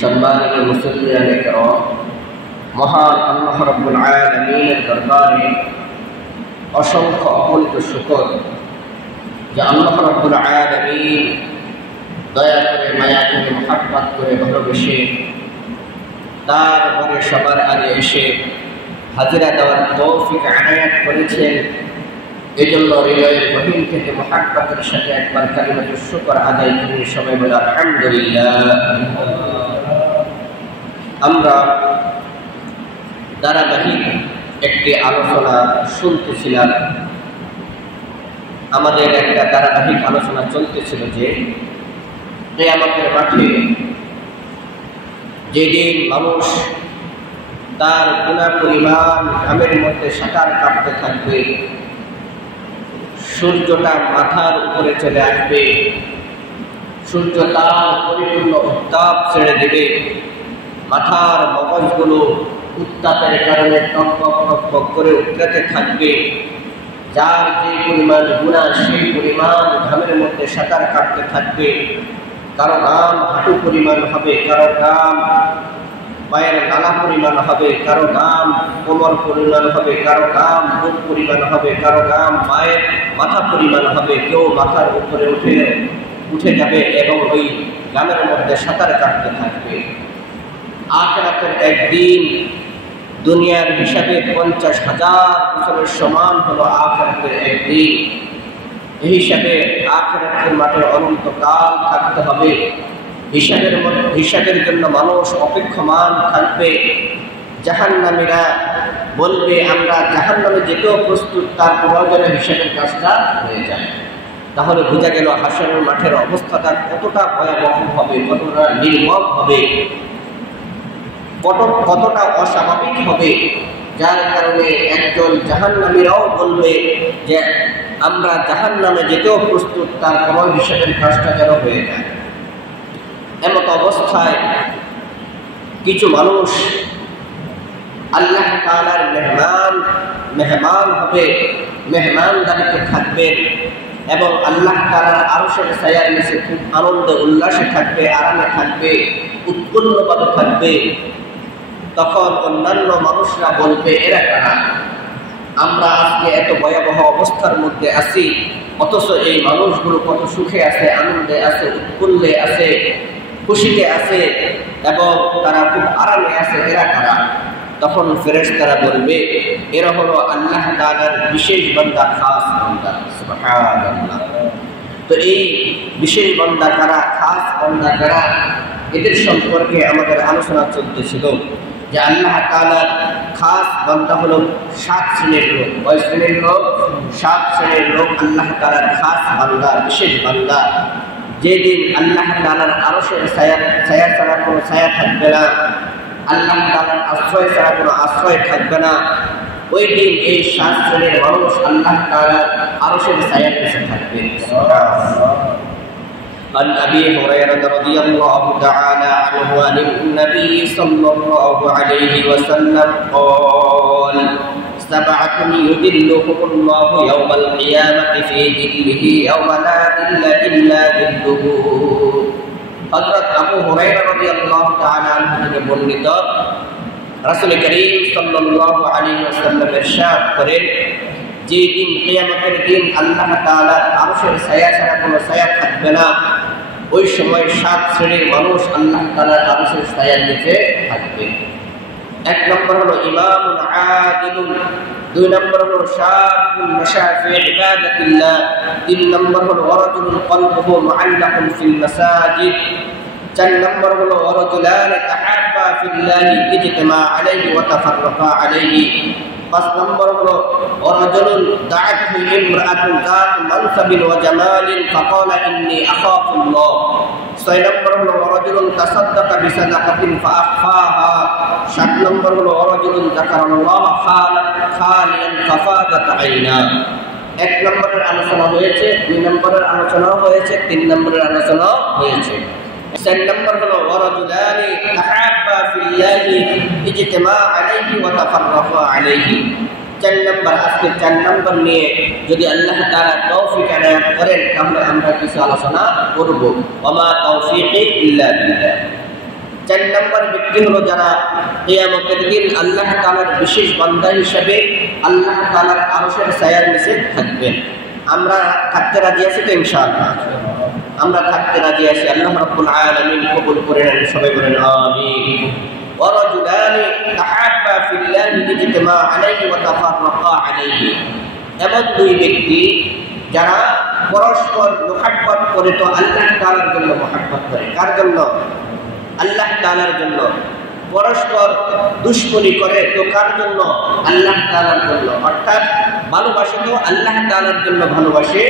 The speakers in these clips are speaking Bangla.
সম্মানিত মুসলিয়ানে কেরাম, মহান আল্লাহ রাব্বুল আলামিনের দরবারে অসংখ্য অগণিত শুকর যে আল্লাহ রাব্বুল আলামিন দয়া করে, মায়া করে, মুহাব্বত করে, ভালোবেসে তার ঘরে সবার আগে এসে হাজিরা দেওয়ার তৌফিক আনায়াত করেছেন। এজন্য হৃদয়ের গভীর থেকে মুহাব্বতের সাথে একবার কালিমাতুশ শুকর আদায় করি। সবাই বলে আলহামদুলিল্লাহ। আমরা ধারাবাহিক একটি আলোচনা শুনতেছিলাম। আমাদের একটা ধারাবাহিক আলোচনা চলতেছিল যে কিয়ামতের মাঠে যেদিন মানুষ তার গুনাহ পরিমাণ ঘামের মধ্যে সাঁতার কাটতে থাকবে, সূর্যটা মাথার উপরে চলে আসবে, সূর্য তার পরিপূর্ণ উত্তাপ ছেড়ে দেবে, মাথার মগজগুলো উত্তাপের কারণে টকবক টকবক করে উঠতে থাকবে। যার যে পরিমাণ গুনাহ সেই পরিমাণ ঘামের মধ্যে সাঁতার কাটতে থাকবে। কারো ঘাম হাঁটু পরিমাণ হবে, কারো ঘাম পায়ের নালা পরিমাণ হবে, কারো ঘাম কোমর পরিমাণ হবে, কারো ঘাম বুক পরিমাণ হবে, কারো ঘাম মায়ের মাথা পরিমাণ হবে। কেউ মাথার উপরে উঠে যাবে এবং ওই ঘামের মধ্যে সাঁতার কাটতে থাকবে। আখিরাতের একদিন দুনিয়ার হিসাবে 50,000 বছরের সমান হলো আখিরাতের একদিন। এই হিসাবে আখিরাতের মাঠে অনন্তকাল থাকতে হবে। হিসাবের জন্য মানুষ অপেক্ষমান থাকবে। জাহান্নামীরা বলবে আমরা জাহান্নামে যেতেও প্রস্তুত, তার প্রয়োজনে হিসাবের কাজটা হয়ে যায়। তাহলে বোঝা গেল হাসরের মাঠের অবস্থাটা কতটা ভয়াবহ হবে, কতটা নির্মম হবে, কতটা অস্বাভাবিক হবে। যার কারণে একজন জাহান্নামীরাও বলবে যে আমরা জাহান্নামে যেতেও প্রস্তুত, তার কোনো হিসাবের কাজটা যেন হয়ে যায়। এমত অবস্থায় কিছু মানুষ আল্লাহ তাআলার মেহমান হবে, মেহমানদারিতে থাকবেন এবং আল্লাহ তাআলার আরশের ছায়ার নিচে খুব আনন্দ উল্লাসে থাকবে, আরামে থাকবে, উৎপন্নভাবে থাকবে। তখন অন্যান্য মানুষরা বলবে এরা কারা? আমরা আজকে এত ভয়াবহ অবস্থার মধ্যে আছি, অথচ এই মানুষগুলো কত সুখে আছে, আনন্দে আছে, উৎফুল্লে আছে, খুশিতে আছে এবং তারা খুব আরামে আছে, এরা কারা? তখন ফেরেশতারা বলবে এরা হলো আল্লাহ তাআলার বিশেষ বান্দা, খাস বান্দা। সুবহানাল্লাহ। তো এই বিশেষ বান্দা কারা, খাস বান্দা কারা, এদের সম্পর্কে আমাদের আলোচনা চলতেছিল যে আল্লাহ তাআলার খাস বান্দা হলো 7 শ্রেণীর লোক। কয় শ্রেণীর লোক? 7 শ্রেণীর লোক আল্লাহ তাআলার খাস বান্দা, বিশেষ বান্দা। যেদিন আল্লাহ তাআলার আরশের ছায়া ছাড়া কোনো ছায়া থাকবে না, আল্লাহ তাআলার আশ্রয় ছাড়া কোনো আশ্রয় থাকবে না, ওই দিন এই 7 শ্রেণীর মানুষ আল্লাহ তাআলার আরশের ছায়ার নিচে থাকবে। عن أبي هريرة رضي الله تعالى عنه عن النبي صلى الله عليه وسلم قال 7 يظلهم الله يوم القيامة في ظله يوم لا ظل إلا ظله। হযরত আবু হুরায়রা রাদিয়াল্লাহু তাআলা আনহু থেকে বর্ণিত, রাসূল করিম সাল্লাল্লাহু আলাইহি ওয়াসাল্লাম ইরশাদ করেন, যেদিন কিয়ামতের দিন আল্লাহ তাআলার আরশের ছায়া ছাড়া কোনো ছায়া থাকবে না, ওই সময় 7 শ্রেণীর মানুষ আল্লাহ তাআলার আরশের ছায়ার নিচে থাকবে। 1 নম্বর হলো ইমামুন আদিলুন, 2 নম্বর হলো শাবুন নাশা ফি ইবাদাতিল্লাহ, 3 নম্বর হলো ওয়ারাজুলুন কলবুহু মুআল্লাকুন ফিল মাসাজিদ, 4 নম্বর হলো ওয়ারাজুলান তাহাব্বা ফিল্লাহি ইজতামা আলাইহি ওয়া তাফাররাকা আলাইহি, 5 নম্বর হলো ওয়ারাজুলুন দাআতহু ইমরাআতুন যাত মানসাবিন ওয়া জামালিন ফাকালা ইন্নী আখাফুল্লাহ, 6 নম্বর হলো ওয়ারাজুলুন তাসাদ্দাকা বিসাদাকাতিন ফাআখফাহা, 7 নম্বর হলো ওয়ারাজুলুন যাকারাল্লাহ খালিয়ান ফাফাদাত আইনা। 1 নম্বরের আলোচনা হয়েছে, 2 নম্বরের আলোচনা হয়েছে, 3 নম্বরের আলোচনা হয়েছে। 4 নম্বর হলো ওয়ারাজুলানি তাহাব্বা ফিল্লাহি ইজতামা আলাইহি ওয়া তাফাররাকা আলাইহি। 4 নম্বর, আজকে 4 নম্বর নিয়ে যদি আল্লাহ তাআলা তৌফিক এনায়েত করেন তাহলে আমরা কিছু আলোচনা করব। ওমা তৌফিকি ইল্লা বিল্লাহ। 4 নম্বর ব্যক্তি হলো যারা কিয়ামতের দিন আল্লাহ তাআলার বিশেষ বান্দা হিসেবে আল্লাহ তাআলার আরশের ছায়ার নিচে থাকবেন। আমরা থাকতে রাজি আছি তো ইনশাআল্লাহ? আমরা থাকতে রাজি আছি। আল্লাহ রাব্বুল আলামিন কবুল করে নেন, সবাই বলেন আমিন। ورجلان تحابا في الله اجتمعا عليه وتفرقا عليه। এমন দুই ব্যক্তি যারা পরস্পর মুহাব্বত করে তো আল্লাহ তাআলার জন্য মুহাব্বত করে। কার জন্য? আল্লাহ তাআলার জন্য। পরস্পর দুশমনি করে তো কার জন্য? আল্লাহ তাআলার জন্য। অর্থাৎ ভালোবাসে তো আল্লাহ তাআলার জন্য ভালোবাসে,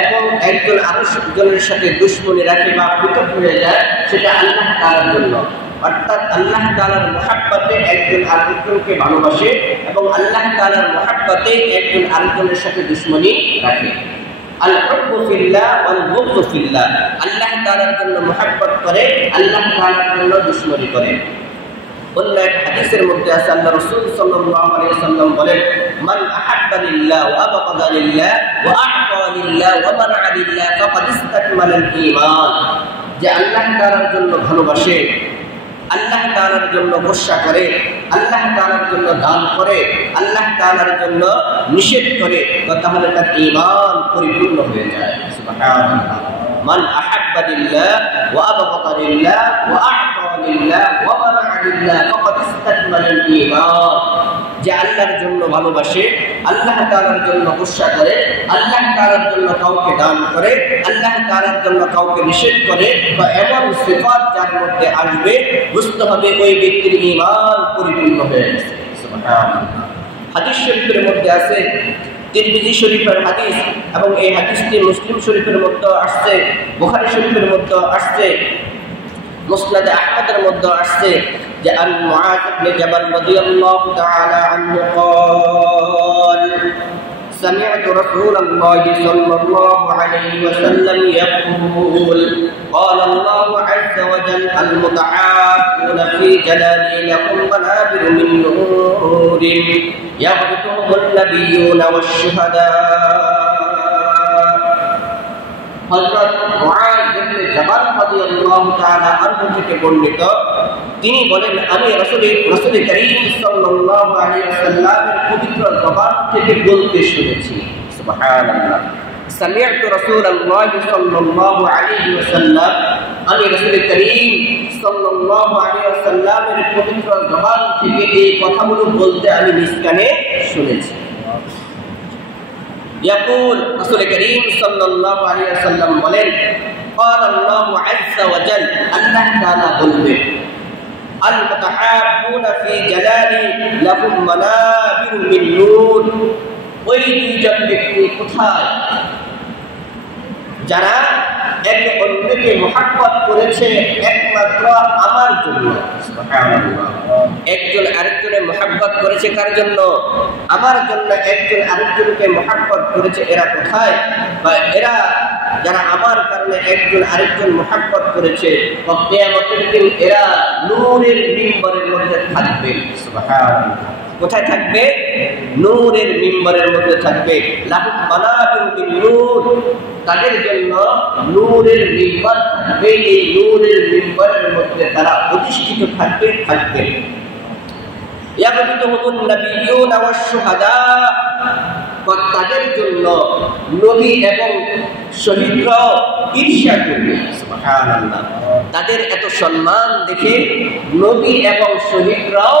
এবং একজন আরেকজনের সাথে দুশমনি রাখে বা পৃথক হয়ে যায় সেটা আল্লাহ তাআলার জন্য। অর্থাৎ আল্লাহ তাআলার মুহাব্বতে একজন আরেকজনকে ভালোবাসে এবং আল্লাহ তাআলার মুহাব্বতে একজন আরেকজনের সাথে দুশমনি রাখে। আল হুব্বু ফিল্লাহ ওয়াল বুগযু ফিল্লাহ। আল্লাহ তাআলার জন্য মুহাব্বত করে, আল্লাহ তাআলার জন্য দুশমনি করে। অন্য এক হাদিসের মধ্যে আছে আল্লাহ রাসূল সাল্লাল্লাহু আলাইহি ওয়াসাল্লাম বলেন, মান আহাব্বা লিল্লাহ ওয়া আবগাদা লিল্লাহ ওয়া আ'তা লিল্লাহ ওয়া মানা'a লিল্লাহ ফাকাদ ইসতাকমালা আল ঈমান। যে আল্লাহ তাআলার জন্য ভালোবাসে, আল্লাহ তাআলার জন্য গোসা করে, আল্লাহ তাআলার জন্য দান করে, আল্লাহ তাআলার জন্য নিষেধ করে, তাহলে তার ঈমান পরিপূর্ণ হয়ে যায়। সুবহানাল্লাহ। মান আহাব্বা লিল্লাহ ওয়া আবগাদা লিল্লাহ ওয়া আ'তা লিল্লাহ ওয়া মানা'a লিল্লাহ ফাকাদ ইসতাকমালা আল ঈমান। যে আল্লাহর জন্য ভালোবাসে, আল্লাহ তাআলার জন্য গোসা করে, আল্লাহ তাআলার জন্য কাউকে দান করে, আল্লাহ তাআলার জন্য কাউকে নিষেধ করে, বা এমন সিফাত যার মধ্যে আসবে, বুঝতে হবে ওই ব্যক্তির ঈমান পরিপূর্ণ হয়ে গেছে। সুবহানাল্লাহ। হাদিস শরীফের মধ্যে আছে, তিরমিজি শরীফের হাদিস, এবং এই হাদিসটি মুসলিম শরীফের মধ্যে আসছে, বুখারী শরীফের মধ্যে আসছে, মুসনাদ আহমদের মধ্যে আসছে যে আন মুআয ইবনে জাবাল রাদিয়াল্লাহু তাআলা আনহু قال سمعت رسول الله صلى الله عليه وسلم يقول قال الله عز وجل المتحابون في جلالي لهم منابر من نور يغبطهم النبيون والشهداء। হযরত মুআয ইবনে জাবাল রাদিয়াল্লাহু তাআলা আনহু থেকে বর্ণিত, তিনি বলেন আমি রাসূল করিম সাল্লাল্লাহু আলাইহি ওয়াসাল্লামের পবিত্র জবান থেকে বলতে শুনেছি। সুবহানাল্লাহ। সামি'তু রাসূলুল্লাহ সাল্লাল্লাহু আলাইহি ওয়াসাল্লাম, আমি রাসূল করিম সাল্লাল্লাহু আলাইহি ওয়াসাল্লামের পবিত্র জবান থেকে এই কথাগুলো বলতে আমি নিজ কানে শুনেছি। يقول رسول كريم صلى الله عليه وسلم বলেন قال الله عز وجل আল্লাহ তাআলা বলবেন المتحابون في جلالي لهم منابر من نور। ওই দুইজন ব্যক্তি কোথায়? যারা একে অন্যকে মুহাব্বত করেছে একমাত্র আমার জন্য। সুবহানাল্লাহ। একজন আরেকজনের মুহাব্বত করেছে কার জন্য? আমার জন্য। একজন আরেকজনকে মুহাব্বত করেছে, এরা কোথায়? বা এরা যারা আমার কারণে একজন আরেকজন মুহাব্বত করেছে, কিয়ামতের দিন এরা নূরের মিম্বরের মধ্যে থাকবে। সুবহানাল্লাহ। কোথায় থাকবে? নূরের মিম্বরের মধ্যে থাকবে। লাহুম মানাবিরু মিন নূর। তাদের জন্য নূরের মিম্বর থাকবে। এই নূরের মিম্বরের মধ্যে তারা অধিষ্ঠিত থাকবে। ইয়াগবিতুহুমুন নাবিয়্যুনা ওয়াশ-শুহাদা। তাদের জন্য নবী এবং শহীদরাও ঈর্ষা করবে। সুবহানাল্লাহ। তাদের এত সম্মান দেখে নবী এবং শহীদরাও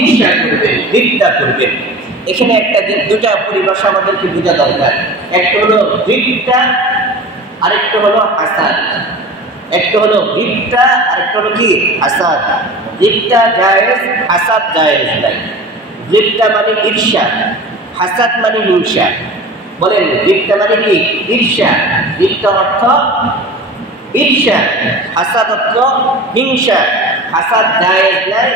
ঈর্ষা করবে, বিদ্যা করবে। এখানে দুটা পরিভাষা আমাদেরকে বোঝা দরকার। একটা হলো বিদ্যা, আরেকটা হলো হাসাদ। একটা হলো বিদ্যা, আরেকটা হলো কি? হাসাদ। বিদ্যা জায়েজ, হাসাদ জায়েজ নাই। বিদ্যা মানে ঈর্ষা, হাসাদ মানে হিংসা। বলেন বিদ্যা মানে কি? ঈর্ষা। বিদ্যা অর্থ ঈর্ষা, হাসাদ অর্থ হিংসা। হাসাদ জায়েজ নাই,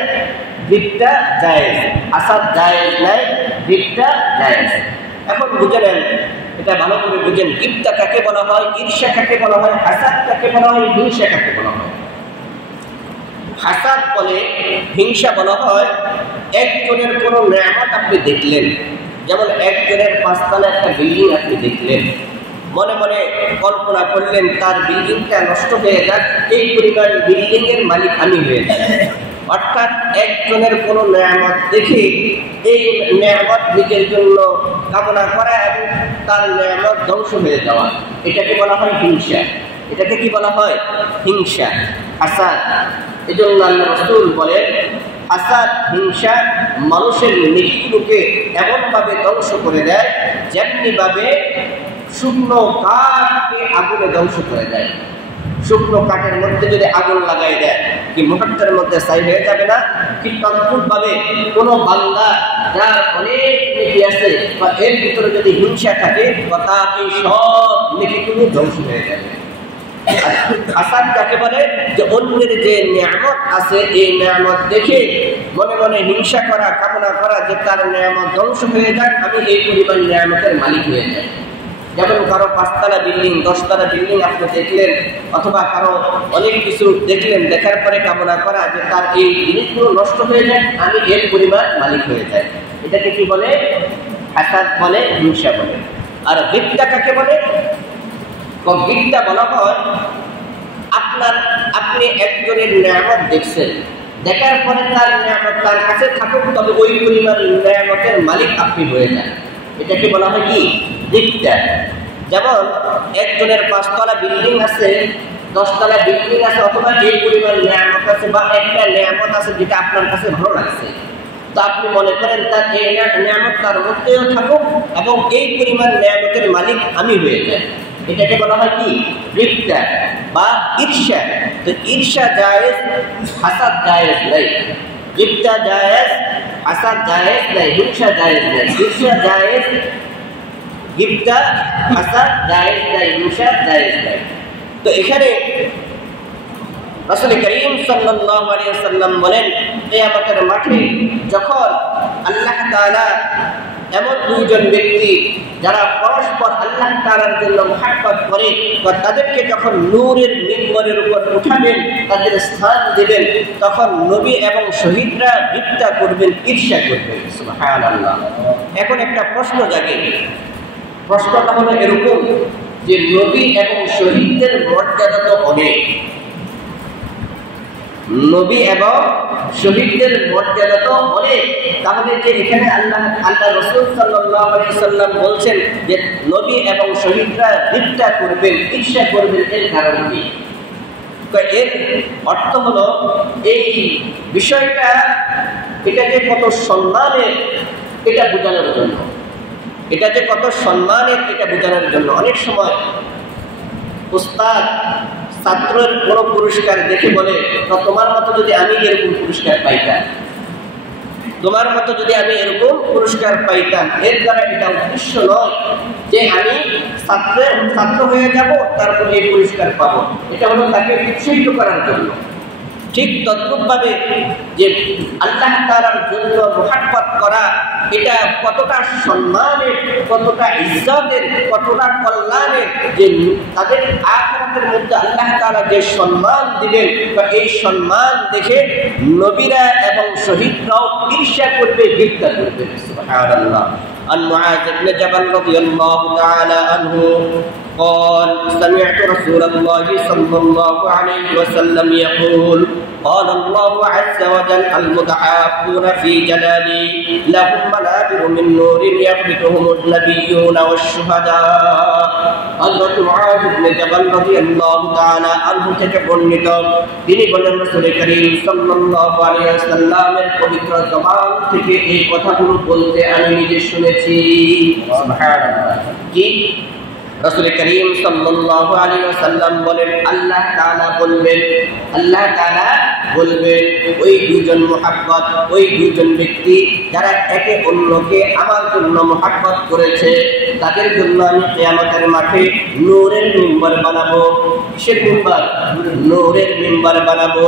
বিদ্যা জায়েজ। হাসাদ জায়েজ নাই, বিদ্যা জায়েজ। এখন বুঝে নেন, এটা ভালো করে বুঝেন, বিদ্যা কাকে বলা হয়, ঈর্ষা কাকে বলা হয়, হাসাদ কাকে বলা হয়, হিংসা কাকে বলা হয়। হাসাদ বলে, হিংসা বলা হয় একজনের কোনো নেয়ামত আপনি দেখলেন, যেমন একজনের 5 তলা একটা বিল্ডিং আপনি দেখলেন, মনে মনে কল্পনা করলেন তার বিল্ডিংটা নষ্ট হয়ে যাক, এই পরিমাণ বিল্ডিং এর মালিক আমি হয়ে যাই। অর্থাৎ একজনের কোনো নেয়ামত দেখে এই নেয়ামত নিজের জন্য কামনা করা এবং তার নেয়ামত ধ্বংস হয়ে যাওয়া, এটাকে বলা হয় হিংসা। এটাকে কি বলা হয়? হিংসা, হাসাদ। এজন্য আল্লাহ রাসূল বলেন, হাসাদ, হিংসা মানুষের নেকিগুলোকে এমনভাবে ধ্বংস করে দেয় যেমনিভাবে শুকনো কাঠকে আগুনে ধ্বংস করে দেয়। শুকনো কাঠের মধ্যে যদি আগুন লাগাই দেয়, কি মুহূর্তের মধ্যে ছাই হয়ে যাবে না? কি তদ্ভুতভাবে কোনো বান্দা যার অনেক নেকি আছে বা এর ভিতরে যদি হিংসা থাকে, তার এই সব নেকিগুলো ধ্বংস হয়ে যাবে। হাসাদ যাকে বলে, যে অন্যের যে নিয়ামত আছে এই নিয়ামত দেখে মনে মনে হিংসা করা, কামনা করা যে তার নিয়ামত ধ্বংস হয়ে যাক, আমি এই পরিমাণ নিয়ামতের মালিক হয়ে যাই। যেমন কারো 5 তলা বিল্ডিং, 10 তলা বিল্ডিং আপনি দেখলেন, অথবা কারো অনেক কিছু দেখলেন, দেখার পরে কামনা করা যে তার এই জিনিসগুলো নষ্ট হয়ে যায়, আমি এর পরিমাণ মালিক হয়ে যাই। এটাকে কি বলে? হাসাদ বলে, হিংসা বলে। আর গিবতা কাকে বলে? গিবতা বলা হয় আপনি একজনের নিয়ামত দেখছেন, দেখার পরে তার নিয়ামত তার কাছে থাকুক, তবে ওই পরিমাণ নিয়ামতের মালিক আপনি হয়ে যান। এটাকে বলা হয় কি? গিবতা। যেমন একজনের 5 তলা বিল্ডিং আছে, 10 তলা বিল্ডিং আছে, অথবা এই পরিমাণ নিয়ামত আছে বা একটা নিয়ামত আছে যেটা আপনার কাছে ভালো লাগছে, তো আপনি মনে করেন তার এই নিয়ামত তার মধ্যেও থাকুক এবং এই পরিমাণ নিয়ামতের মালিক আমি হয়ে যাই। এটাকে বলা হয় কি? গিবতা বা ঈর্ষা। তো ঈর্ষা জায়েজ, হাসাদ জায়েজ নাই। গিবতা জায়েজ, হাসাদ জায়েজ নাই, হিংসা জায়েজ নাই। ঈর্ষা জায়েজ, গিবতা, হাসাদ জায়েজ নাই, হিংসা জায়েজ নাই। তো এখানে রাসূল করিম সাল্লাল্লাহু আলাইহি ওয়াসাল্লাম বলেন, কিয়ামতের মাঠে যখন আল্লাহ তাআলা এমন দুইজন ব্যক্তি যারা পরস্পর আল্লাহ তাআলার জন্য মুহাব্বত করে, তাদেরকে যখন নূরের মিম্বরের উপর উঠাবেন, তাদের স্থান দেবেন, তখন নবী এবং শহীদরা গিবতা করবেন, ঈর্ষা করবেন। সুবহানাল্লাহ। এখন একটা প্রশ্ন জাগে। প্রশ্নটা হলো এরকম যে নবী এবং শহীদদের মর্যাদা তো অনেক, নবী এবং শহীদদের মর্যাদা তো অনেক, তাহলে যে এখানে আল্লাহ রাসূল সাল্লাল্লাহু আলাইহি ওয়াসাল্লাম বলছেন যে নবী এবং শহীদরা গিবতা করবেন, ঈর্ষা করবেন, এর কারণ কি? তো এর অর্থ হলো এই বিষয়টা, এটা যে কত সম্মানের এটা বোঝানোর জন্য, এটা যে কত সম্মানের এটা বোঝানোর জন্য। অনেক সময় উস্তাদ ছাত্রের কোনো পুরস্কার দেখে বলে, তোমার মতো যদি আমি এরকম পুরস্কার পাইতাম, তোমার মতো যদি আমি এরকম পুরস্কার পাইতাম। এর দ্বারা এটা উদ্দেশ্য নয় যে আমি ছাত্র হয়ে যাব তারপরে এই পুরস্কার পাবো, এটা হলো তাকে উৎসাহিত করার জন্য। ঠিক তদ্রূপভাবে যে আল্লাহ তাআলার জন্য মুহাব্বত করা, এটা কতটা সম্মানের, কতটা ইজ্জতের, কতটা কল্যাণের, যে তাদের আখিরাতের মধ্যে আল্লাহ তাআলা যে সম্মান দিবেন, বা এই সম্মান দেখে নবীরা এবং শহীদরাও ঈর্ষা করবে, গিবতা করবে। সুবহানাল্লাহ। عن معاذ بن جبل رضي الله تعالى عنه قال سمعت رسول الله صلى الله عليه وسلم يقول قال الله عز وجل المتحابون في جلالي لهم منابر من نور يغبطهم النبيون والشهداء। হযরত মুআয ইবনে জাবাল রাদিয়াল্লাহু তাআলা আনহু থেকে বর্ণিত, তিনি বলেন রাসূল করিম সাল্লাল্লাহু আলাইহি ওয়াসাল্লামের পবিত্র জবান থেকে এই কথাগুলো বলতে আমি নিজে শুনেছি। সুবহানাল্লাহ। কি? রাসূল করিম সাল্লাল্লাহু আলাইহি ওয়াসাল্লাম বলেন, আল্লাহ তাআলা বলবেন, আল্লাহ তাআলা বলবেন, ওই দুজন মুহাব্বত, ওই দুজন ব্যক্তি যারা একে অন্যকে আমার জন্য মুহাব্বত করেছে, তাদের জন্য আমি কিয়ামতের মাঠে নূরের মিম্বর বানাবো। কিসের মিম্বর? নূরের মিম্বর বানাবো।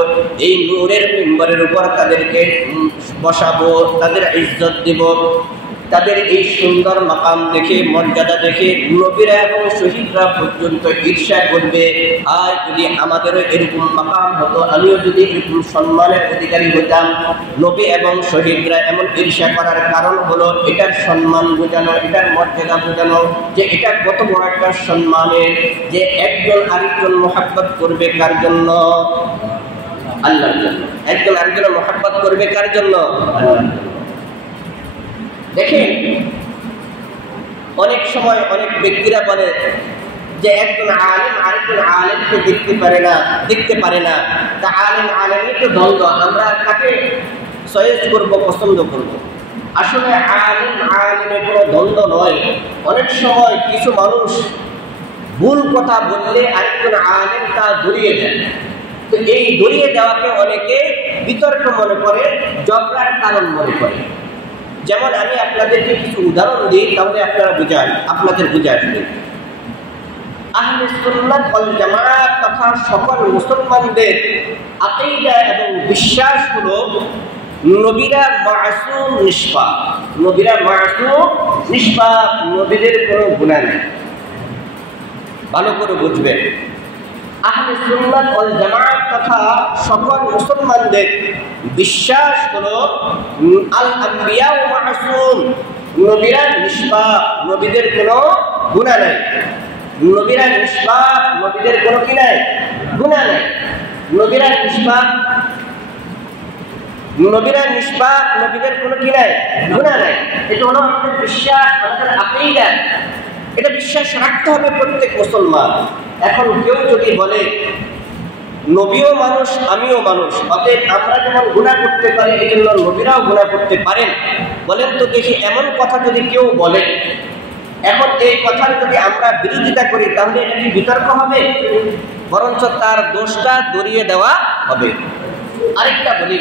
এই নূরের মিম্বরের উপর তাদেরকে বসাবো, তাদের ইজ্জত দেব। তাদের এই সুন্দর মাকাম দেখে, মর্যাদা দেখে নবীরা এবং শহীদরা পর্যন্ত ঈর্ষা করবে। আর যদি আমাদেরও এরকম মাকাম হতো, আমিও যদি এরকম সম্মানের অধিকারী হতাম। নবী এবং শহীদরা এমন ঈর্ষা করার কারণ হলো এটার সম্মান বোঝানো, এটার মর্যাদা বোঝানো, যে এটা কত বড় একটা সম্মানের, যে একজন আরেকজন মুহাব্বত করবে কার জন্য? আল্লাহর জন্য। একজন আরেকজনের মুহাব্বত করবে কার জন্য? আল্লাহর জন্য। দেখেন, অনেক সময় অনেক ব্যক্তিরা বলে যে একজন আলেম আরেকজন আলেমকে দেখতে পারে না, তা আলেম আলেমের তো দ্বন্দ্ব, আমরা কাকে চয়েস করব, পছন্দ করব? আসলে আলেম আলেমের কোনো দ্বন্দ্ব নয়। অনেক সময় কিছু মানুষ ভুল কথা বললে আরেকজন আলেম তা দড়িয়ে দেয়। তো এই দড়িয়ে দেওয়াকে অনেকে বিতর্ক মনে করে, ঝগড়ার কারণ মনে করে। যেমন আমি আপনাদেরকে কিছু উদাহরণ দিই, তাহলে আপনাদের বুঝে আসবে। আহলে সুন্নাত ওয়াল জামাত তথা সকল মুসলমানদের আকীদা এবং বিশ্বাস হলো নবীরা মাসুম নিষ্পাপ। নবীরা মাসুম নিষ্পাপ, নবীদের কোনো গুনাহ নেই। ভালো করে বুঝবেন, আহলে সুন্নাত ওয়াল জামাত তথা সকল মুসলমানদের বিশ্বাস হলো আল আম্বিয়া মাসুম, নবীরা নিষ্পাপ, নবীদের কোনো গুনাহ নাই। নবীরা নিষ্পাপ, নবীদের কোনো কি নাই? গুনাহ নাই। নবীরা নিষ্পাপ, নবীদের কোনো কি নাই? গুনাহ নাই। এটা হলো আমাদের বিশ্বাস, আমাদের আকীদা। এটা বিশ্বাস রাখতে হবে প্রত্যেক মুসলমান। এখন কেউ যদি বলে নবীও মানুষ, আমিও মানুষ, অতএব আমরা যেমন গুনাহ করতে পারি এই জন্য নবীরাও গুনাহ করতে পারেন, বলেন তো দেখি এমন কথা যদি কেউ বলে, এখন এই কথার যদি আমরা বিরোধিতা করি তাহলে এটা কি বিতর্ক হবে? বরঞ্চ তার দোষটা দড়িয়ে দেওয়া হবে। আরেকটা বলি,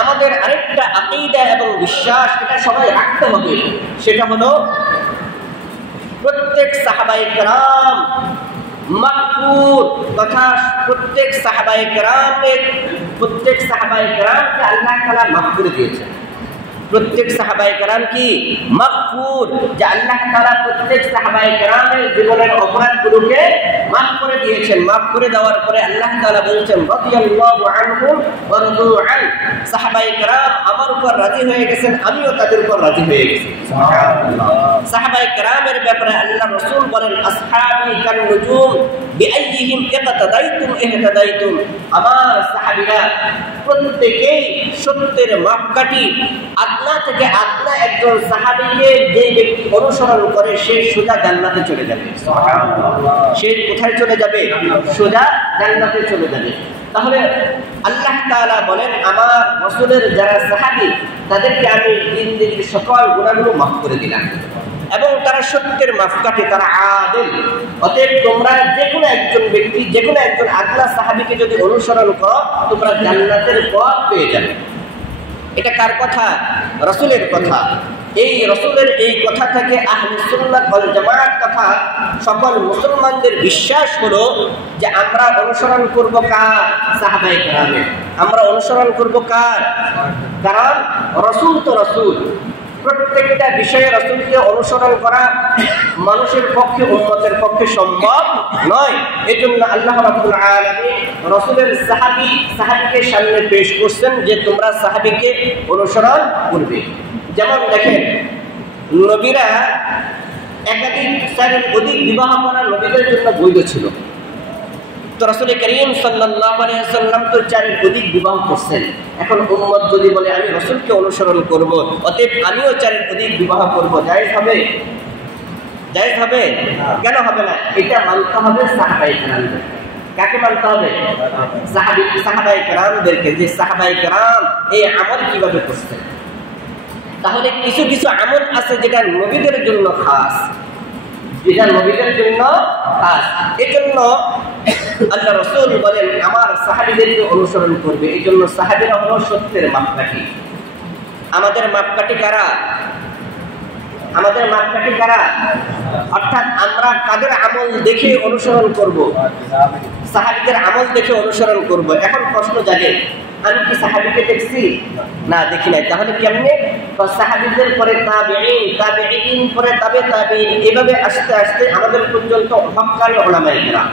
আমাদের আরেকটা আকীদা এবং বিশ্বাস এটা সবাই রাখতে হবে, সেটা হলো প্রত্যেক সাহাবায়ে কেরাম মাগফুর, তথা প্রত্যেক সাহাবায়ে কেরামকে আল্লাহ তাআলা মাফ করে দিয়েছেন। প্রত্যেক সাহাবায়ে কেরাম কি মাগফুর, যে আল্লাহ তাআলা প্রত্যেক সাহাবায়ে কেরামের জীবনের অপরাধগুলোকে মাফ করে দিয়েছেন। মাফ করে দেওয়ার পরে আল্লাহ তাআলা বলেছেন রাদিয়াল্লাহু আনহুম ওয়া রাদু আন, সাহাবায়ে কেরাম আমার উপর রাজি হয়ে গেছেন, আমিও তাদের উপর রাজি হয়ে গেছি। সুবহানাল্লাহ। সাহাবায়ে কেরামের ব্যাপারে আল্লাহ রাসূল বলেন আসহাবী কান নুজুম বিআইয়িহিম ইক্তাদাইতুম ইহতাদাইতুম, আমার সাহাবীরা প্রত্যেকেই সত্যের মাপকাঠি। আদনা থেকে আদনা একজন সাহাবীকে যে ব্যক্তি অনুসরণ করে সে সোজা জান্নাতে চলে যাবে। সুবহানাল্লাহ। সে কোথায় চলে যাবে? সোজা জান্নাতে চলে যাবে। তাহলে আল্লাহ তাআলা বলেন আমার রাসূলের যারা সাহাবী তাদেরকে আমি জিন্দেগীর সকল গুনাহগুলো মাফ করে দিলাম, এবং তারা সত্যের মাপকাঠি, তারা আদিল। অতএব তোমরা যে কোনো একজন ব্যক্তি, যে কোনো একজন আদনা সাহাবীকে যদি অনুসরণ করো তোমরা জান্নাতের পথ পেয়ে যাবে। এটা কার কথা? রাসূলের কথা। এই রাসূলের এই কথা থেকে আহলে সুন্নাত ওয়াল জামাত তথা সকল মুসলমানদের বিশ্বাস হলো যে আমরা অনুসরণ করব কার? সাহাবায়ে কেরামের। আমরা অনুসরণ করব কার? কারণ রাসূল তো রাসূল, প্রত্যেকটা বিষয়ে রাসূলকে অনুসরণ করা মানুষের পক্ষে, উম্মতের পক্ষে সম্ভব নয়। এজন্য আল্লাহ রাব্বুল আলামিন রাসূলের সাহাবীকে সামনে পেশ করছেন যে তোমরা সাহাবীকে অনুসরণ করবে। যেমন দেখেন, নবীরা একাধিক চারের অধিক বিবাহ করা নবীদের জন্য বৈধ ছিল। তো রাসূল করিম সাল্লাল্লাহু আলাইহি ওয়াসাল্লাম তো চারের অধিক বিবাহ করছেন। এখন উম্মত যদি বলে আমি রাসূলকে অনুসরণ করব, অতএব আমিও চারের অধিক বিবাহ করব, জায়েজ হবে? জায়েজ হবে? কেন হবে না? এটা মানতে হবে সাহাবায়ে কেরামদের। কাকে মানতে হবে? সাহাবায়ে কেরামদেরকে, যে সাহাবায়ে কেরাম এই আমল কিভাবে করছেন। তাহলে কিছু কিছু আমল আছে যেটা নবীদের জন্য খাস, যেটা নবীদের জন্য খাস। এজন্য আল্লাহ রাসূল বলেন আমার সাহাবীদেরকে অনুসরণ করবে। এই জন্য সাহাবীরা হলো সত্যের মাপকাঠি। আমাদের মাপকাঠি কারা? আমাদের মাপকাঠি কারা? অর্থাৎ আমরা কাদের আমল দেখে অনুসরণ করব? সাহাবীদের আমল দেখে অনুসরণ করব। এখন প্রশ্ন জাগে আমি কি সাহাবীকে দেখছি? না, দেখি নাই। তাহলে কেমনে? সাহাবীদের পরে তাবেঈন, তাবেঈন পরে তাবে তাবেঈন, এভাবে আস্তে আস্তে আমাদের পর্যন্ত হক্কানি উলামায়ে কেরাম,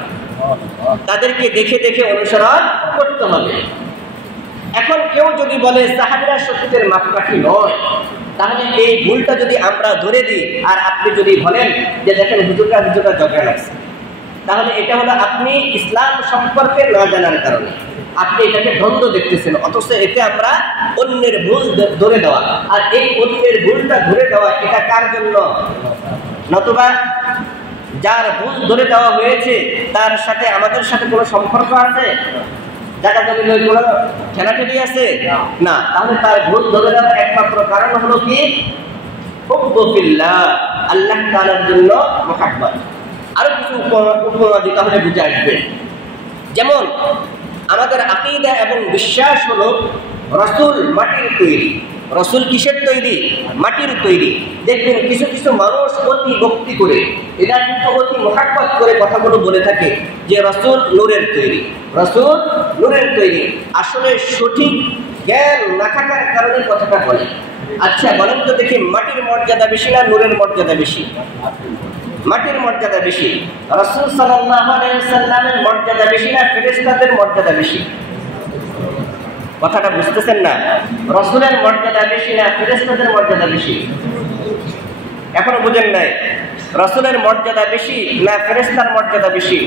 তাদেরকে দেখে দেখে অনুসরণ করতে হবে। এখন কেউ যদি বলে সাহাবীরা সত্যের মাপকাঠি নয়, তাহলে এই ভুলটা যদি আমরা ধরে দিই আর আপনি যদি বলেন যে দেখেন হুজুররা ঝগড়া লাগছে, তাহলে এটা হলো আপনি ইসলাম সম্পর্কে না জানার কারণে আপনি এটাকে দ্বন্দ্ব দেখতেছেন। অথচ এতে আমরা অন্যের ভুল ধরে দেওয়া, আর এই অন্যের ভুলটা ধরে দেওয়া এটা কার জন্য? নতুবা যার ভুল ধরে দেওয়া হয়েছে তার সাথে আমাদের সাথে কোনো সম্পর্ক আছে? জায়গা জমি কোনো ঠেলাঠেলি আছে? না। তাহলে তার ভুল ধরে দেওয়ার একমাত্র কারণ হলো কি? হুব্বু ফিল্লাহ, আল্লাহ তাআলার জন্য মুহাব্বত। আরো কিছু উপমা দিতে হলে বুঝে আসবে। যেমন আমাদের আকীদা এবং বিশ্বাস হলো রাসূল মাটির তৈরি। রাসূল কিসের তৈরি? মাটির তৈরি। দেখবেন কিছু কিছু মানুষ অতি ভক্তি করে, এরা কিন্তু অতি মুহাব্বত করে কথাগুলো বলে থাকে যে রাসূল নূরের তৈরি, রাসূল নূরের তৈরি। আসলে সঠিক জ্ঞান না থাকার কারণে কথাটা বলে। আচ্ছা বলেন তো দেখি, মাটির মর্যাদা বেশি না নূরের মর্যাদা বেশি? মাটির মর্যাদা বেশি। রাসূল সাল্লাল্লাহু আলাইহি ওয়াসাল্লামের মর্যাদা বেশি না ফেরেশতাদের মর্যাদা বেশি? কথাটা বুঝতেছেন না? রাসূলের মর্যাদা বেশি না ফেরেশতাদের মর্যাদা বেশি? এখনো বুঝেন নাই? রাসূলের মর্যাদা বেশি না ফেরেশতার মর্যাদা বেশি?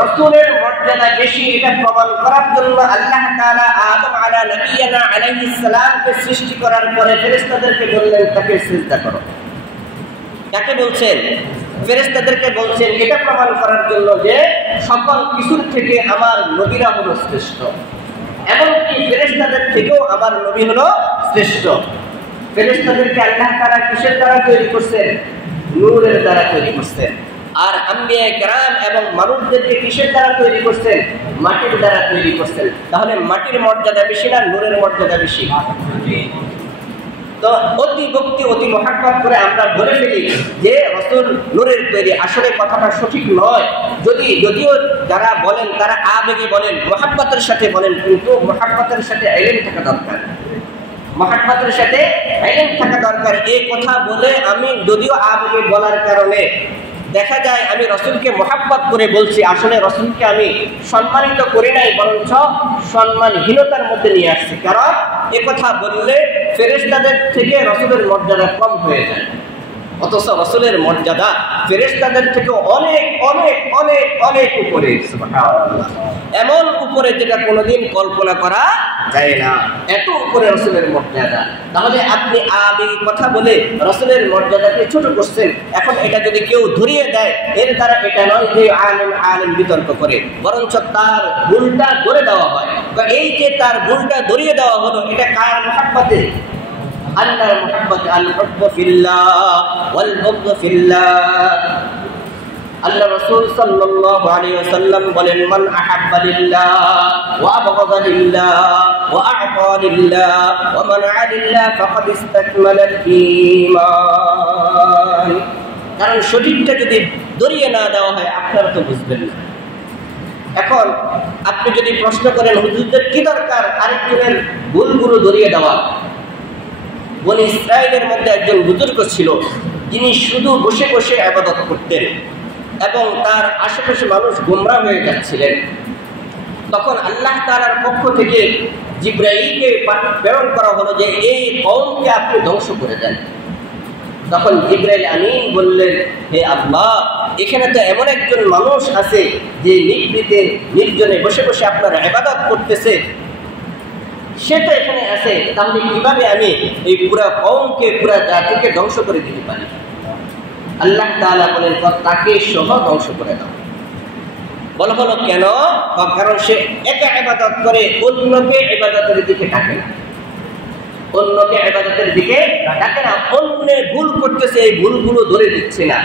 রাসূলের মর্যাদা বেশি। এটা প্রমাণ করার জন্য আল্লাহ তাআলা আদম আলা নবিয়িনা আলাইহিস সালামকে সৃষ্টি করার পরে ফেরেশতাদেরকে বললেন তাকে সিজদা করো। কাকে বলছেন? ফেরেশতাদেরকে বলছেন, এটা প্রমাণ করার জন্য যে সকল কিছুর থেকে আমার নবীরা হলো শ্রেষ্ঠ, এমনকি ফেরেশতাদের থেকেও আমার নবী হলো শ্রেষ্ঠ। ফেরেশতাদেরকে আল্লাহ তাআলা কিসের দ্বারা তৈরি করছেন? নূরের দ্বারা তৈরি করছেন। আর আম্বিয়া কেরাম এবং মানুষদেরকে কিসের দ্বারা তৈরি করছেন? মাটির দ্বারা তৈরি করছেন। তাহলে মাটির মর্যাদা বেশি না নূরের মর্যাদা বেশি? তো অতি ভক্তি অতি মুহাব্বত করে আমরা ধরে ফেলি যে রাসূল নূরের তৈরি। আসলে কথাটা সঠিক নয়। যদিও যারা বলেন তারা আবেগে বলেন, মুহাব্বতের সাথে বলেন, কিন্তু মুহাব্বতের সাথে ইলম থাকা দরকার। মুহাব্বতের সাথে ইলম থাকা দরকার। এই কথা বলে আমি যদিও আবেগে বলার কারণে দেখা যায় আমি রাসূলকে মুহাব্বত করে বলছি, আসলে রাসূলকে আমি সম্মানিত করি নাই, বরঞ্চ সম্মানহীনতার মধ্যে নিয়ে আসছি। কারণ এ কথা বললে ফেরেশতাদের থেকে রাসূলের মর্যাদা কম হয়ে যায়। অথচ রাসূলের মর্যাদা ফেরেশতাদের থেকে অনেক অনেক অনেক অনেক উপরে, সুবহানাল্লাহ, এমন উপরে যেটা কোনোদিন কল্পনা করা যায় না। এত উপরে রাসূলের মর্যাদা। তাহলে আপনি আবেগী কথা বলে রাসূলের মর্যাদাকে ছোট করছেন। এখন এটা যদি কেউ ধরিয়ে দেয়, এর দ্বারা এটা নয় যে আলেম বিতর্ক করে, বরঞ্চ তার ভুলটা ধরে দেওয়া হয়। তো এই যে তার ভুলটা ধরিয়ে দেওয়া হলো, এটা কার মুহাব্বতে? আল্লাহর মুহাব্বতে। আল হুব্বু ফিল্লাহ ওয়াল বুগযু ফিল্লাহ। আল্লাহ রাসূল সাল্লাল্লাহু আলাইহি ওয়াসাল্লাম বলেন, মান আহাব্বা লিল্লাহ ওয়া আবগাযা লিল্লাহ ওয়া আ'তা লিল্লাহ ওয়া মানআ লিল্লাহ ফাকাদ ইসতাকমালাল ঈমান। কারণ সঠিকটা যদি ধরিয়ে না দেওয়া হয় আপনারা তো বুঝবেন না। এখন আপনি যদি প্রশ্ন করেন হুজুরদের কি দরকার আরেকজনের ভুলগুলো ধরিয়ে দেওয়া? বনি ইসরাইলের মধ্যে একজন বুজুর্গ ছিল, যিনি শুধু বসে বসে ইবাদত করতেন এবং তার আশেপাশে মানুষ গোমরা হয়ে যাচ্ছিলেন। তখন আল্লাহ তাআলার পক্ষ থেকে জিবরাইলকে প্রেরণ করা হলো যে এই কওমকে আপনি ধ্বংস করে দেন। তখন জিবরাইল আমিন বললেন, হে আল্লাহ, এখানে তো এমন একজন মানুষ আছে যে নিভৃতে নির্জনে বসে বসে আপনার ইবাদত করতেছে, সে তো এখানে আছে, তাহলে কিভাবে আমি এই পুরা কওমকে পুরা জাতিকে ধ্বংস করে দিতে পারি? আল্লাহ তাআলা বলেন, তাকে সহ ধ্বংস করে দাও। বলা হলো কেন? কারণ সে একা ইবাদত করে, অন্যকে ইবাদতের দিকে ডাকে না, অন্যকে ইবাদতের দিকে ডাকে না, অন্যে ভুল করতেছে এই ভুলগুলো ধরে দিচ্ছে না।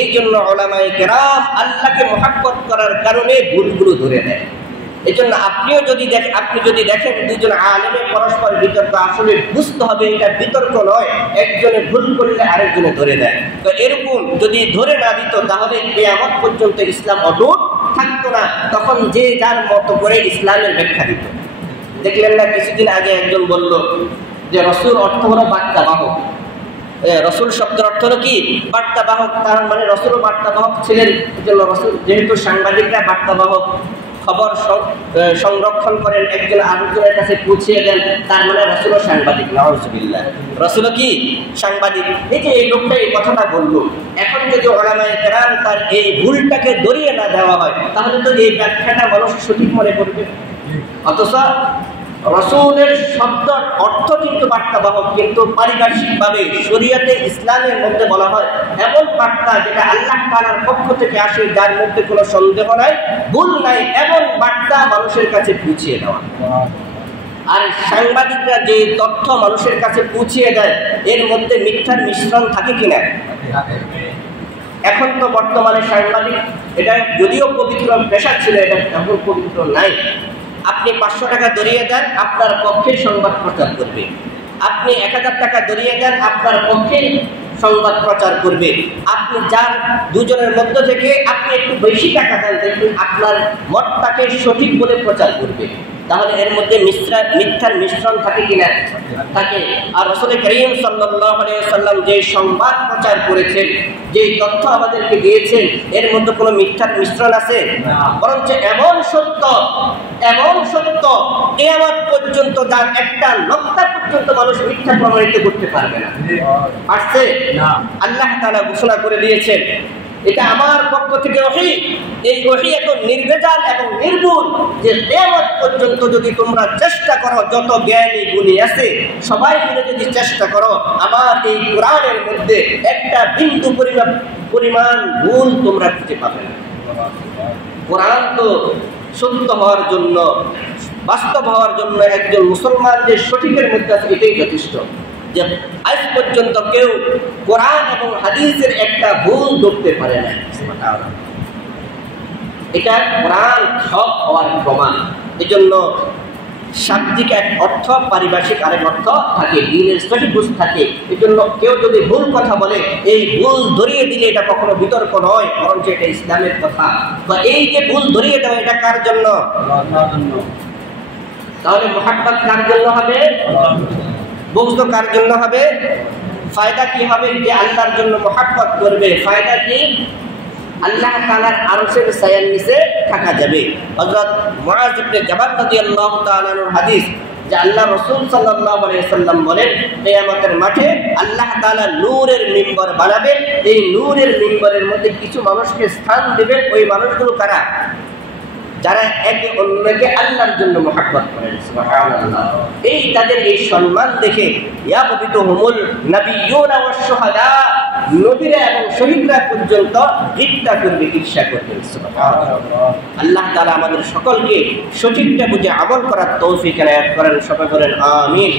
এই জন্য উলামায়ে কেরাম আল্লাহকে মুহাব্বত করার কারণে ভুলগুলো ধরে দেয়। এই জন্য আপনি যদি দেখেন দুজন আলেমের পরস্পর বিতর্ক, আসলে বুঝতে হবে এটা বিতর্ক নয়, একজনে ভুল করলে আরেকজনে ধরে দেয়। তো এরকম যদি ধরে না দিত তাহলে কিয়ামত পর্যন্ত ইসলাম অটুট থাকতো না। তখন যে যার মতো করে ইসলামের ব্যাখ্যা দিত। দেখলেন না কিছুদিন আগে একজন বলল যে রসুল অর্থ হলো বার্তাবাহক। রসুল শব্দের অর্থ হলো কি? বার্তাবাহক। তার মানে রসুলও বার্তাবাহক ছিলেন। এজন্য রসুল, যেহেতু সাংবাদিকরা বার্তাবাহক, খবর সংরক্ষণ করেন, একজন আরেকজনের কাছে পৌঁছিয়ে দেন, তার মানে রসুলও সাংবাদিক। নাউজুবিল্লাহ, রসুলও কি সাংবাদিক। এই যে এই লোকটা এই কথাটা বললো, এখন যদি উলামায়ে কেরাম তার এই ভুলটাকে ধরিয়ে না দেওয়া হয়, তাহলে তো এই ব্যাখ্যাটা মানুষ সঠিক মনে করবে। অথচ রসুলের শব্দ অর্থ কিন্তু বার্তাবাহক, কিন্তু পারিভাষিকভাবে শরীয়তে ইসলামের মধ্যে বলা হয় এমন বার্তা যেটা আল্লাহ তাআলার পক্ষ থেকে আসে, যার মধ্যে কোনো সন্দেহ নাই, ভুল নাই, এমন বার্তা মানুষের কাছে পৌঁছিয়ে দেওয়া। আর সাংবাদিকরা যে তথ্য মানুষের কাছে পৌঁছিয়ে দেয়, এর মধ্যে মিথ্যার মিশ্রণ থাকে কিনা? এখন তো বর্তমানে সাংবাদিক, এটা যদিও পবিত্র পেশা ছিল, এটা এখন পবিত্র নাই। আপনি 500 টাকা ধরিয়ে দেন, আপনার পক্ষে সংবাদ প্রচার করবে। আপনি 1000 টাকা ধরিয়ে দেন, আপনার পক্ষে সংবাদ প্রচার করবে। আপনি যার দুজনের মধ্য থেকে আপনি একটু বেশি টাকা দেন, দেখুন আপনার মতটাকে সঠিক বলে প্রচার করবে। তাহলে এর মধ্যে মিথ্যার মিশ্রণ থাকে কিনা? থাকে। আর রাসূল করিম সাল্লাল্লাহু আলাইহি ওয়াসাল্লাম যে সংবাদ প্রচার করেছেন, যে তথ্য আমাদেরকে দিয়েছেন, এর মধ্যে কোনো মিথ্যার মিশ্রণ আছে? বরঞ্চ এমন সত্য কিয়ামত পর্যন্ত, যার একটা নক্তা পর্যন্ত মানুষ মিথ্যা প্রমাণিত করতে পারবে না। পারছে না। আল্লাহ তাআলা ঘোষণা করে দিয়েছেন, এটা আমার পক্ষ থেকে ওহী। এই ওহী এত নির্ভেজাল এবং নির্ভুল যে কিয়ামত পর্যন্ত যদি তোমরা চেষ্টা করো, যত জ্ঞানী গুণী আছে সবাই মিলে যদি চেষ্টা করো, আমার এই কোরআনের মধ্যে একটা বিন্দু পরিমাণ ভুল তোমরা খুঁজে পাবে না। কোরআন তো সত্য হওয়ার জন্য, বাস্তব হওয়ার জন্য একজন মুসলমান যে সঠিকের মধ্যে আছে, এটাই যথেষ্ট। যে আজ পর্যন্ত কেউ কোরআন এবং হাদিসের একটা ভুল ধরতে পারে না। এটা কোরআন হক হওয়ার প্রমাণ। এজন্য শাব্দিক এক অর্থ, পারিভাষিক আরেক অর্থ থাকে, দ্বীনের সঠিক বুঝ থাকে। এজন্য কেউ যদি ভুল কথা বলে, এই ভুল ধরিয়ে দিলে এটা কখনো বিতর্ক নয়, বরঞ্চ এটা ইসলামের কথা। বা এই যে ভুল ধরিয়ে দেওয়া, এটা কার জন্য? তাহলে মুহাব্বত কার জন্য হবে? বুগজ কার জন্য হবে? ফায়দা কি হবে? যে আল্লাহর জন্য মুহাব্বত করবে, ফায়দা কি? আল্লাহ তাআলার আরশের ছায়ার নিচে থাকা যাবে। হযরত মুআয ইবনে জাবাল রাদিয়াল্লাহু তাআলা আনহুর হাদিস, যে আল্লাহ রাসূল সাল্লাল্লাহু আলাইহি ওয়াসাল্লাম বলেন, কিয়ামতের মাঠে আল্লাহ তাআলা নূরের মিম্বর বানাবেন। এই নূরের মিম্বরের মধ্যে কিছু মানুষকে স্থান দিবেন। ওই মানুষগুলো কারা? যারা একে অন্যকে আল্লাহর জন্য মুহাব্বত করেন। সুবহানাল্লাহ। এই তাদের এই সম্মান দেখে ইয়াবদিতুহুমুল নাবিয়্যুনা ওয়াশ শুহাদা, নবীরা এবং শহীদরা পর্যন্ত ঈর্ষা করবে, ঈর্ষা করবে। সুবহানাল্লাহ। আল্লাহ তাআলা আমাদের সকলকে সঠিকটা বুঝে আমল করার তৌফিক এনায়েত করেন। সবাই বলেন আমিন।